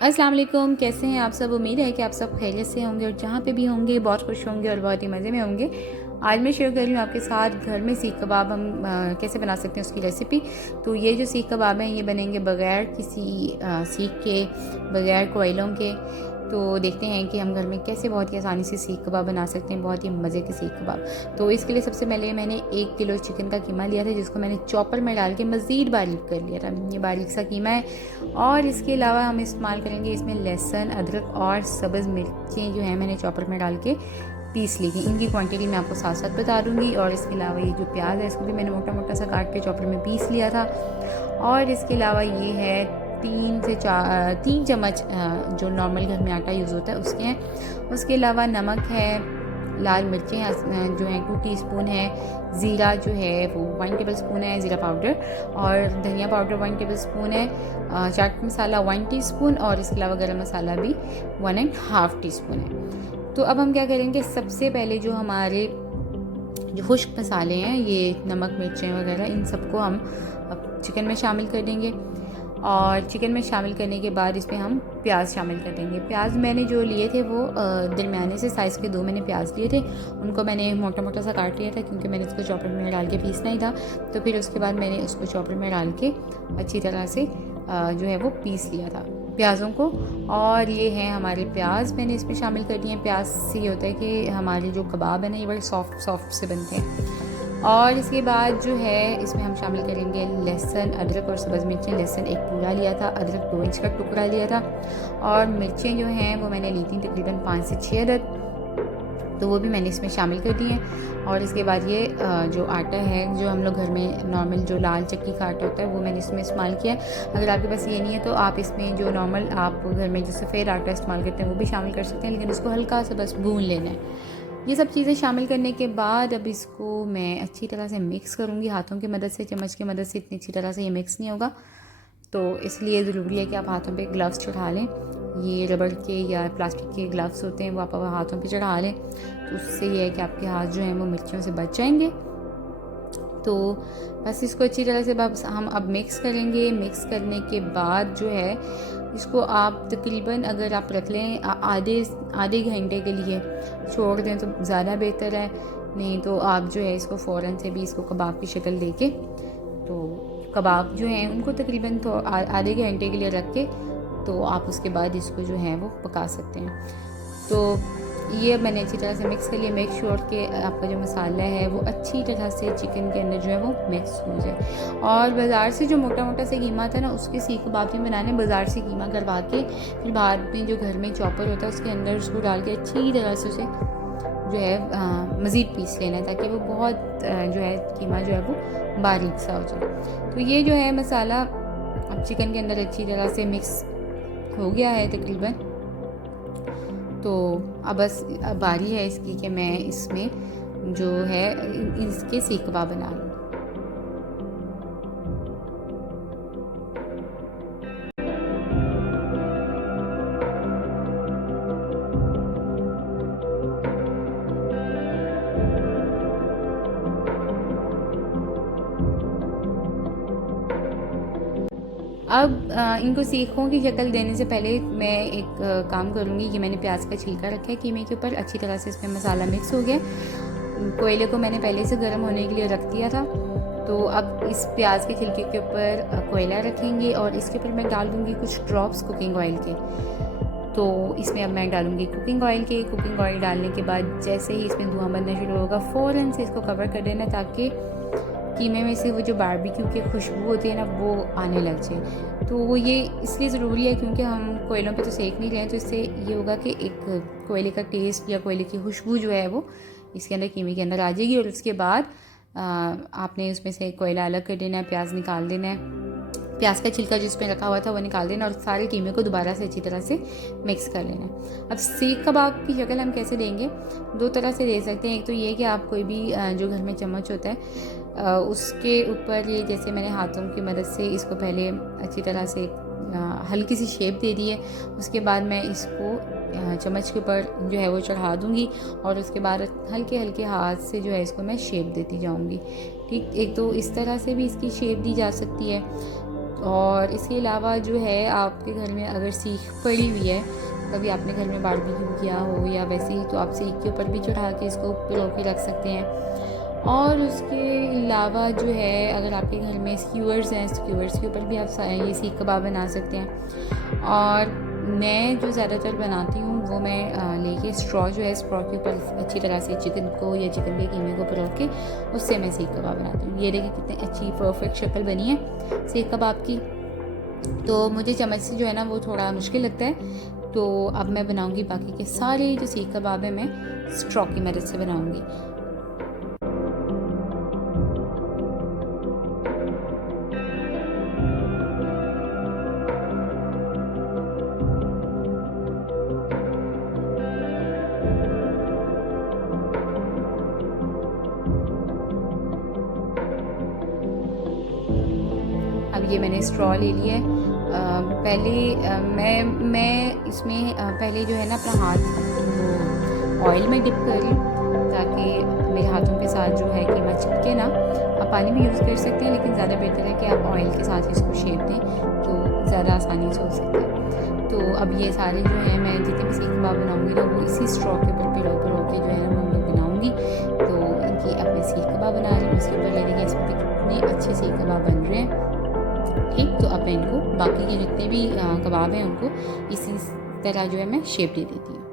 अस्सलाम वालेकुम, कैसे हैं आप सब। उम्मीद है कि आप सब खैरियत से होंगे और जहाँ पे भी होंगे बहुत खुश होंगे और बहुत ही मज़े में होंगे। आज मैं शेयर कर रही हूँ आपके साथ घर में सीख कबाब हम कैसे बना सकते हैं उसकी रेसिपी। तो ये जो सीख कबाब हैं ये बनेंगे बग़ैर किसी सीख के, बग़ैर कोयलों के। तो देखते हैं कि हम घर में कैसे बहुत ही आसानी से सीख कबाब बना सकते हैं, बहुत ही मज़े के सीख कबाब। तो इसके लिए सबसे पहले मैंने 1 किलो चिकन का कीमा लिया था, जिसको मैंने चॉपर में डाल के मज़ीद बारीक कर लिया था। ये बारीक सा कीमा है। और इसके अलावा हम इस्तेमाल करेंगे इसमें लहसुन, अदरक और सब्ज़ मिर्चें जो हैं मैंने चॉपर में डाल के पीस ली थी। इनकी क्वांटिटी मैं आपको साथ साथ बता दूँगी। और इसके अलावा ये जो प्याज है इसको भी मैंने मोटा मोटा सा काट के चॉपर में पीस लिया था। और इसके अलावा ये है 3 चम्मच जो नॉर्मल घर में आटा यूज़ होता है उसके हैं। उसके अलावा नमक है, लाल मिर्चें जो हैं 2 टीस्पून है, ज़ीरा जो है वो 1 टेबल स्पून है ज़ीरा पाउडर, और धनिया पाउडर 1 टेबल स्पून है, चाट मसाला 1 टीस्पून, और इसके अलावा गरम मसाला भी 1.5 टीस्पून है। तो अब हम क्या करेंगे, सबसे पहले जो हमारे जो खुश्क मसाले हैं, ये नमक, मिर्चें वगैरह, इन सबको हम अब चिकन में शामिल कर देंगे। और चिकन में शामिल करने के बाद इसमें हम प्याज शामिल कर देंगे। प्याज मैंने जो लिए थे वो दरमियाने से साइज़ के 2 मैंने प्याज लिए थे। उनको मैंने मोटा मोटा सा काट लिया था क्योंकि मैंने इसको चॉपर में डाल के पीसना ही था। तो फिर उसके बाद मैंने उसको चॉपर में डाल के अच्छी तरह से जो है वो पीस लिया था प्याज़ों को। और ये हैं हमारे प्याज, मैंने इसमें शामिल कर दिए हैं। प्याज से ये होता है कि हमारे जो कबाब है ना ये बड़े सॉफ्ट से बनते हैं। और इसके बाद जो है इसमें हम शामिल करेंगे लहसुन, अदरक और सब्ज़ मिर्चें। लहसुन एक पूरा लिया था, अदरक 2 इंच का टुकड़ा लिया था, और मिर्चें जो हैं वो मैंने ली थी तकरीबन 5 से 6 अदद, तो वो भी मैंने इसमें शामिल कर दी हैं। और इसके बाद ये जो आटा है जो हम लोग घर में नॉर्मल जो लाल चक्की का आटा होता है वो मैंने इसमें इस्तेमाल किया है। अगर आपके पास ये नहीं है तो आप इसमें जो नॉर्मल आप घर में जो सफ़ेद आटा इस्तेमाल करते हैं वो भी शामिल कर सकते हैं, लेकिन इसको हल्का सा बस भून लेना है। ये सब चीज़ें शामिल करने के बाद अब इसको मैं अच्छी तरह से मिक्स करूँगी हाथों की मदद से। चम्मच की मदद से इतनी अच्छी तरह से ये मिक्स नहीं होगा, तो इसलिए ज़रूरी है कि आप हाथों पे ग्लव्स चढ़ा लें। ये रबड़ के या प्लास्टिक के ग्लव्स होते हैं वो आप हाथों पे चढ़ा लें, तो उससे ये है कि आपके हाथ जो हैं वो मिर्चियों से बच जाएंगे। तो बस इसको अच्छी तरह से बस हम अब मिक्स करेंगे। मिक्स करने के बाद जो है इसको आप तकरीबन अगर आप रख लें आधे घंटे के लिए छोड़ दें तो ज़्यादा बेहतर है, नहीं तो आप जो है इसको फ़ौरन से भी इसको कबाब की शक्ल देके, तो कबाब जो हैं उनको तकरीबन तो आधे घंटे के लिए रख के तो आप उसके बाद इसको जो है वो पका सकते हैं। तो ये मैंने अच्छी तरह से मिक्स कर लिया। मेक श्योर कि आपका जो मसाला है वो अच्छी तरह से चिकन के अंदर जो है वो मिक्स हो जाए। और बाज़ार से जो मोटा मोटा से कीमा था ना उसके सीख कबाब नहीं बनाने, बाज़ार से कीमा करवा के फिर बाद में जो घर में चॉपर होता है उसके अंदर उसको डाल के अच्छी तरह से उसे जो है मज़ीद पीस लेना है ताकि वो बहुत जो है कीमा जो है वो बारीक सा हो जाए। तो ये जो है मसाला अब चिकन के अंदर अच्छी तरह से मिक्स हो गया है तकरीबन। तो अब बस बारी है इसकी कि मैं इसमें जो है इसके सीख कबाब बना लूँ। अब इनको सीखों की शक्ल देने से पहले मैं एक काम करूँगी। ये मैंने प्याज का छिलका रखा है कीमे के ऊपर, अच्छी तरह से इसमें मसाला मिक्स हो गया। कोयले को मैंने पहले से गर्म होने के लिए रख दिया था। तो अब इस प्याज के छिलके के ऊपर कोयला रखेंगे और इसके ऊपर मैं डाल दूँगी कुछ ड्रॉप्स कुकिंग ऑयल के। तो इसमें अब मैं डालूँगी कुकिंग ऑयल के। कुकिंग ऑयल डालने के बाद जैसे ही इसमें धुआं बनना शुरू होगा फ़ौरन से इसको कवर कर देना ताकि कीमे में से वो जो बारबेक्यू की खुशबू होती है ना वो आने लग जाए। तो वो ये इसलिए ज़रूरी है क्योंकि हम कोयलों पे तो सेक नहीं रहे हैं, तो इससे ये होगा कि एक कोयले का टेस्ट या कोयले की खुशबू जो है वो इसके अंदर कीमे के अंदर आ जाएगी। और उसके बाद आपने उसमें से कोयला अलग कर देना है, प्याज निकाल देना है, प्याज का छिलका जिसमें रखा हुआ था वो निकाल देना और सारे कीमे को दोबारा से अच्छी तरह से मिक्स कर लेना। अब सीख कबाब की शक्ल हम कैसे देंगे, 2 तरह से दे सकते हैं। एक तो ये कि आप कोई भी जो घर में चम्मच होता है उसके ऊपर ये जैसे मैंने हाथों की मदद से इसको पहले अच्छी तरह से हल्की सी शेप दे दी है। उसके बाद मैं इसको चम्मच के ऊपर जो है वो चढ़ा दूँगी और उसके बाद हल्के हल्के हाथ से जो है इसको मैं शेप देती जाऊँगी। ठीक, एक तो इस तरह से भी इसकी शेप दी जा सकती है। और इसके अलावा जो है आपके घर में अगर सीख पड़ी हुई है, कभी आपने घर में बारबेक्यू किया हो या वैसे ही, तो आप सीख के ऊपर भी चढ़ा के इसको पिरो के रख सकते हैं। और उसके अलावा जो है अगर आपके घर में स्क्यूअर्स हैं, स्क्यूअर्स के ऊपर भी आप ये सीख कबाब बना सकते हैं। और मैं जो ज़्यादातर बनाती हूँ वो मैं लेके स्ट्रॉ जो है, स्ट्रॉ के ऊपर अच्छी तरह से चिकन को या चिकन के कीमे को पिरो के उससे मैं सीख कबाब बनाती हूँ। ये देखिए कितनी अच्छी परफेक्ट शक्ल बनी है सीख कबाब की। तो मुझे चम्मच से जो है ना वो थोड़ा मुश्किल लगता है। तो अब मैं बनाऊंगी बाकी के सारे जो सीख कबाब है मैं स्ट्रॉ की मदद से बनाऊंगी। अब ये मैंने स्ट्रॉ ले लिया है। पहले मैं इसमें पहले जो है ना अपना हाथ वो ऑयल में डिप कर लूँ ताकि मेरे हाथों के साथ जो है कीमा चिपके ना। आप पानी भी यूज़ कर सकते हैं, लेकिन ज़्यादा बेहतर है कि आप ऑयल के साथ इसको शेप दें तो ज़्यादा आसानी से हो सकता है। तो अब ये सारे जो है मैं जितने भी सीख कबाब बनाऊँगी ना वो इसी स्ट्रॉ के ऊपर पिरो के जो है ना वो बनाऊँगी। तो ये अब मैं सीख कबाब बना रही हूँ, इसके ऊपर ले देखिए इसमें कितने अच्छे सीख कबाब बन रहे हैं। ठीक, तो अब मैं इनको बाकी के जितने भी कबाब हैं उनको इसी तरह जो है मैं शेप दे देती हूँ।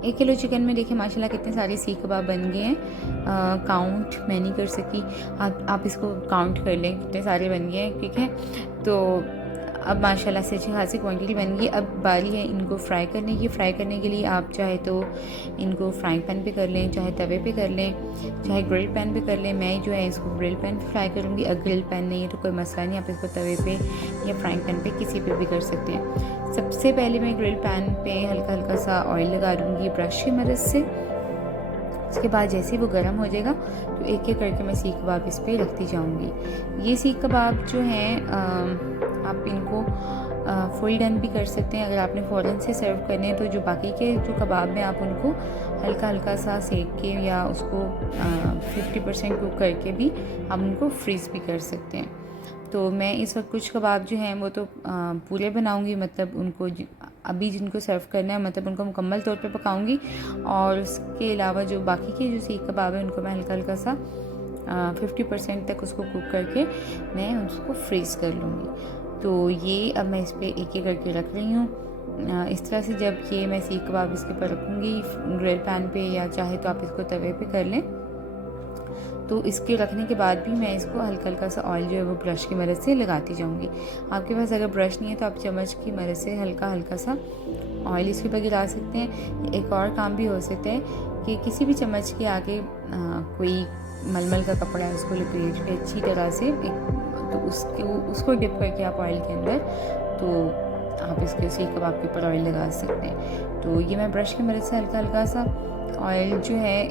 एक किलो चिकन में देखिए माशाल्लाह कितने सारे सीख कबाब बन गए हैं। काउंट मैं नहीं कर सकी, आप इसको काउंट कर लें कितने सारे बन गए हैं। ठीक है, तो अब माशाल्लाह से अच्छी खासी क्वांटिटी बन गई। अब बारी है इनको फ्राई करने की। फ्राई करने के लिए आप चाहे तो इनको फ्राइंग पैन पे कर लें, चाहे तवे पे कर लें, चाहे ग्रिल पैन पे कर लें। मैं जो है इसको ग्रिल पैन पे फ्राई करूँगी। अगर ग्रिल पैन नहीं है तो कोई मसला नहीं, आप इसको तवे पे या फ्राइंग पैन पे किसी पे भी कर सकते हैं। सबसे पहले मैं ग्रिल पैन पे हल्का हल्का सा ऑयल लगा दूँगी ब्रश की मदद से। उसके बाद जैसे ही वो गर्म हो जाएगा तो एक एक करके मैं सीख कबाब इस पर रखती जाऊँगी। ये सीख कबाब जो हैं आप इनको फुल डन भी कर सकते हैं। अगर आपने फ़ौरन से सर्व करने हैं तो जो बाकी के जो कबाब हैं आप उनको हल्का हल्का सा सेक के या उसको 50% कुक करके भी आप उनको फ्रीज़ भी कर सकते हैं। तो मैं इस वक्त कुछ कबाब जो हैं वो तो पूरे बनाऊंगी, मतलब उनको अभी जिनको सर्व करना है मतलब उनको मुकम्मल तौर पे पकाऊंगी। और उसके अलावा जो बाकी के जो सीख कबाब हैं उनको मैं हल्का हल्का सा 50% तक उसको कुक करके मैं उसको फ्रीज़ कर लूँगी। तो ये अब मैं इस पर एक एक करके रख रही हूँ। इस तरह से जब ये मैं सीख कबाब इसके ऊपर रखूँगी ग्रिल पैन पे या चाहे तो आप इसको तवे पे कर लें, तो इसके रखने के बाद भी मैं इसको हल्का हल्का सा ऑयल जो है वो ब्रश की मदद से लगाती जाऊँगी। आपके पास अगर ब्रश नहीं है तो आप चम्मच की मदद से हल्का हल्का सा ऑयल इसके ऊपर गिरा सकते हैं। एक और काम भी हो सकता है कि किसी भी चम्मच के आगे कोई मलमल का कपड़ा है उसको लपेट के अच्छी तरह से तो उसको डिप करके आप ऑयल के अंदर तो आप इसके सीख कबाब के ऊपर ऑयल लगा सकते हैं। तो ये मैं ब्रश की मदद से हल्का हल्का सा ऑयल जो है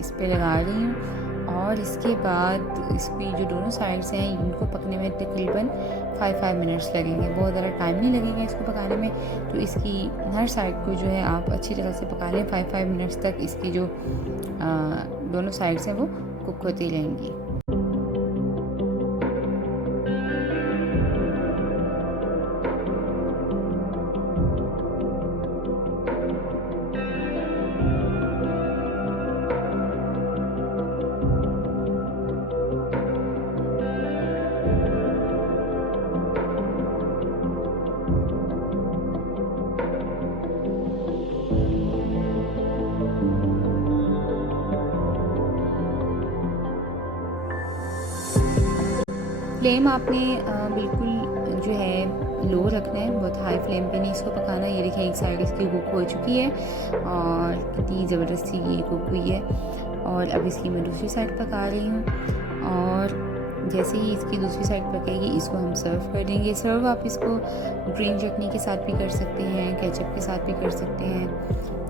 इस पर लगा रही हूँ। और इसके बाद इसकी जो दोनों साइड्स हैं इनको पकने में तकरीबन 5 मिनट्स लगेंगे। बहुत ज़्यादा टाइम नहीं लगेगा इसको पकाने में। तो इसकी हर साइड को जो है आप अच्छी तरह से पका लें। 5 मिनट्स तक इसकी जो दोनों साइड्स हैं वो कुक होती रहेंगी। फ्लेम आपने बिल्कुल जो है लो रखना है, बहुत हाई फ्लेम पे नहीं इसको पकाना। ये देखिए एक साइड इसकी कुक हो चुकी है और कितनी ज़बरदस्ती ये कुक हुई है। और अब इसकी मैं दूसरी साइड पका रही हूँ, और जैसे ही इसकी दूसरी साइड पकेगी इसको हम सर्व कर देंगे। सर्व आप इसको ग्रीन चटनी के साथ भी कर सकते हैं, केचप के साथ भी कर सकते हैं,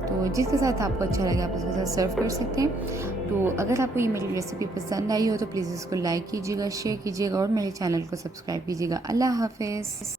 तो जिसके साथ आपको अच्छा लगे आप उसके साथ सर्व कर सकते हैं। तो अगर आपको ये मेरी रेसिपी पसंद आई हो तो प्लीज़ इसको लाइक कीजिएगा, शेयर कीजिएगा और मेरे चैनल को सब्सक्राइब कीजिएगा। अल्लाह हाफ़िज़।